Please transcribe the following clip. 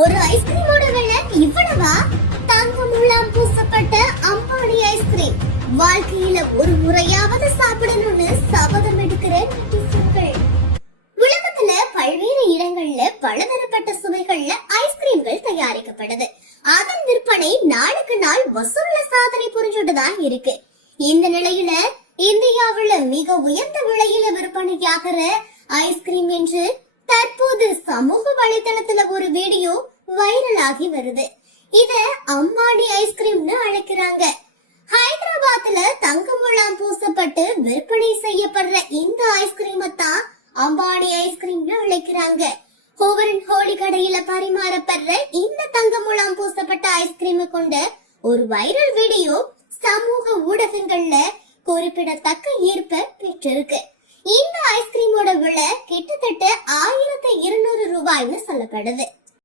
ஒரு ஐஸ்கிரீமோட விலை இவ்வளவா? தங்கம் முலாம் பூசப்பட்ட அம்பானி ஐஸ்கிரீம் வாழ்க்கையில ஒரு முறையாவது சாப்பிடணும்னு சபதம் எடுக்கிற நெட்டிசன்கள். உலகத்துல பல்வேறு இடங்கள்ல பலதரப்பட்ட சுவைகள்ல ஐஸ்கிரீம்கள் தயாரிக்கப்படுது. அதன் விற்பனை நாளுக்கு நாள் வசூல்ல சாதனை புரிஞ்சுட்டுதான் இருக்கு. இந்த நிலையில இந்தியாவுல மிக உயர்ந்த விலையில விற்பனையாகிற ஐஸ்கிரீம் என்று தற்போது சமூக வலைதளத்துல ஒரு வீடியோ வைரல் ஆகி வருது. இத அம்பானி ஐஸ்கிரீம்னு அழைக்கிறாங்க. ஹைதராபாத்ல தங்க முலாம் பூசப்பட்டு விற்பனை செய்யப்படுற இந்த ஐஸ்கிரீமை தான் அம்பானி ஐஸ்கிரீம்னு அழைக்கிறாங்க. ஹோவரன் ஹோலி கடையில பரிமாறப்படுற இந்த தங்க முலாம் பூசப்பட்ட ஐஸ்கிரீமை கொண்ட ஒரு வைரல் வீடியோ சமூக ஊடகங்கள்ல குறிப்பிடத்தக்க ஈர்ப்பை பெற்றிருக்கு. இந்த ஐஸ்கிரீமோட விலை கிட்டத்தட்ட 1200 ரூபாய்னு சொல்லப்படுது.